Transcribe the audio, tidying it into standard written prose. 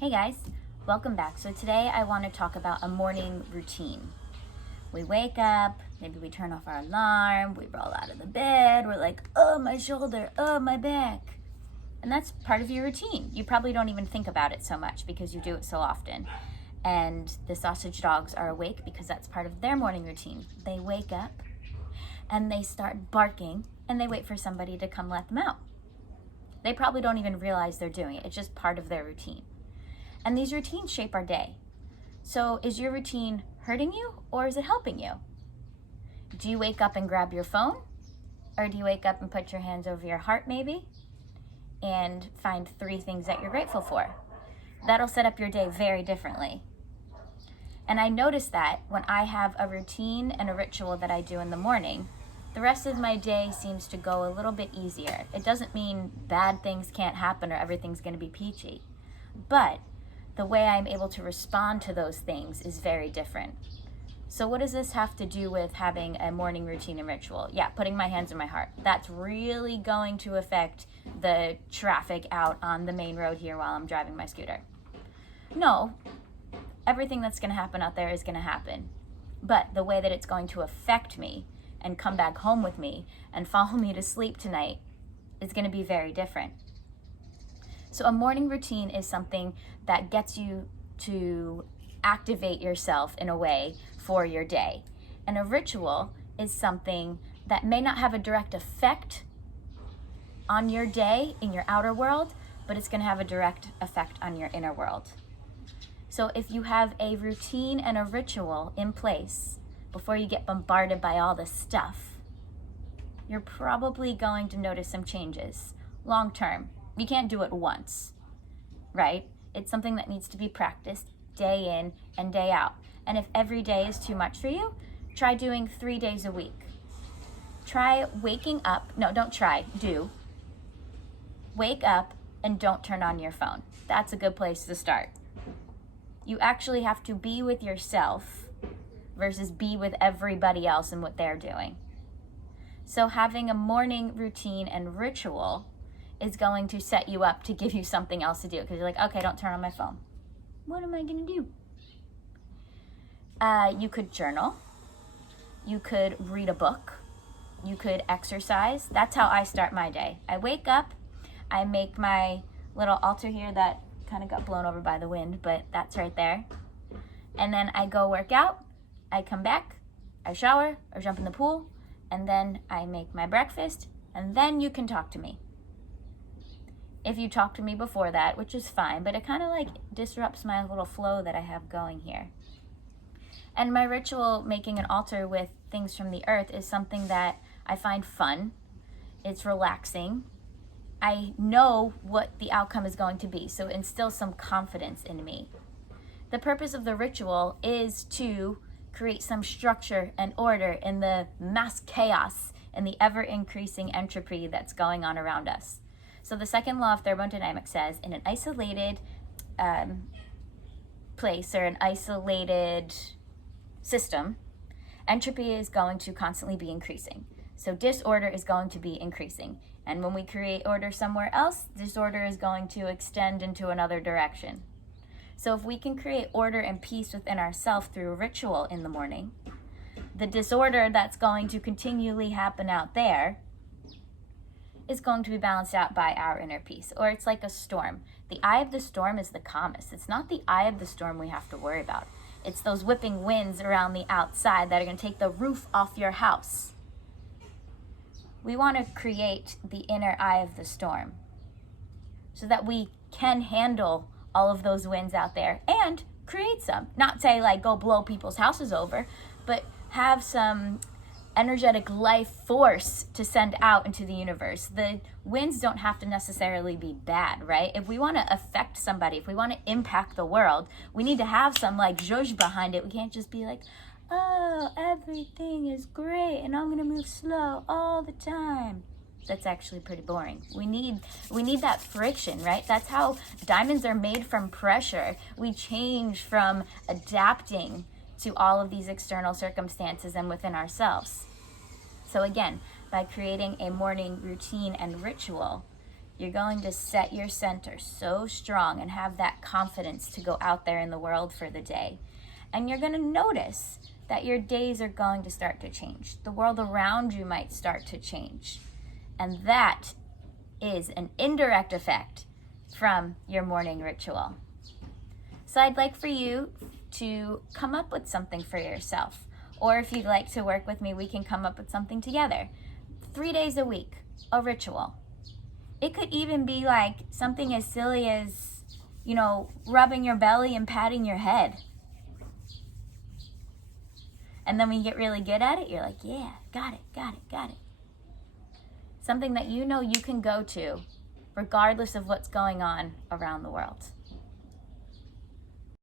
Hey guys, welcome back. So today I want to talk about a morning routine. We wake up, maybe we turn off our alarm, we roll out of the bed, we're like, oh, my shoulder, oh, my back. And that's part of your routine. You probably don't even think about it so much because you do it so often. And the sausage dogs are awake because that's part of their morning routine. They wake up and they start barking and they wait for somebody to come let them out. They probably don't even realize they're doing it. It's just part of their routine. And these routines shape our day. So is your routine hurting you or is it helping you? Do you wake up and grab your phone? Or do you wake up and put your hands over your heart maybe? And find 3 things that you're grateful for? That'll set up your day very differently. And I notice that when I have a routine and a ritual that I do in the morning, the rest of my day seems to go a little bit easier. It doesn't mean bad things can't happen or everything's going to be peachy. But the way I'm able to respond to those things is very different. So what does this have to do with having a morning routine and ritual? Yeah, putting my hands in my heart. That's really going to affect the traffic out on the main road here while I'm driving my scooter. No, everything that's going to happen out there is going to happen. But the way that it's going to affect me and come back home with me and follow me to sleep tonight is going to be very different. So a morning routine is something that gets you to activate yourself in a way for your day. And a ritual is something that may not have a direct effect on your day in your outer world, but it's going to have a direct effect on your inner world. So if you have a routine and a ritual in place before you get bombarded by all this stuff, you're probably going to notice some changes long term. You can't do it once, right? It's something that needs to be practiced day in and day out. And if every day is too much for you, try doing 3 days a week. Try waking up. No, don't try. Do. Wake up and don't turn on your phone. That's a good place to start. You actually have to be with yourself versus be with everybody else and what they're doing. So having a morning routine and ritual is going to set you up to give you something else to do because you're like, okay, don't turn on my phone. What am I going to do? You could journal. You could read a book. You could exercise. That's how I start my day. I wake up. I make my little altar here that kind of got blown over by the wind, but that's right there. And then I go work out. I come back. I shower or jump in the pool. And then I make my breakfast. And then you can talk to me. If you talk to me before that, which is fine, but it kind of like disrupts my little flow that I have going here. And my ritual, making an altar with things from the earth, is something that I find fun. It's relaxing. I know what the outcome is going to be, so it instills some confidence in me. The purpose of the ritual is to create some structure and order in the mass chaos and the ever-increasing entropy that's going on around us. So the second law of thermodynamics says in an isolated place or an isolated system, entropy is going to constantly be increasing. So disorder is going to be increasing. And when we create order somewhere else, disorder is going to extend into another direction. So if we can create order and peace within ourselves through a ritual in the morning, the disorder that's going to continually happen out there is going to be balanced out by our inner peace. Or it's like a storm. The eye of the storm is the calmest. It's not the eye of the storm we have to worry about. It's those whipping winds around the outside that are going to take the roof off your house. We want to create the inner eye of the storm so that we can handle all of those winds out there and create some. Not say like go blow people's houses over, but have some energetic life force to send out into the universe. The winds don't have to necessarily be bad, right? If we want to affect somebody, if we want to impact the world, we need to have some like zhuzh behind it. We can't just be like, oh, everything is great and I'm going to move slow all the time. That's actually pretty boring. We need that friction, right? That's how diamonds are made, from pressure. We change from adapting to all of these external circumstances and within ourselves. So again, by creating a morning routine and ritual, You're going to set your center so strong and have that confidence to go out there in the world for the day. And you're going to notice that your days are going to start to change. The world around you might start to change. And that is an indirect effect from your morning ritual. So I'd like for you to come up with something for yourself. Or if you'd like to work with me, we can come up with something together. 3 days a week, a ritual. It could even be like something as silly as, rubbing your belly and patting your head. And then when you get really good at it, you're like, yeah, got it. Something that you can go to regardless of what's going on around the world.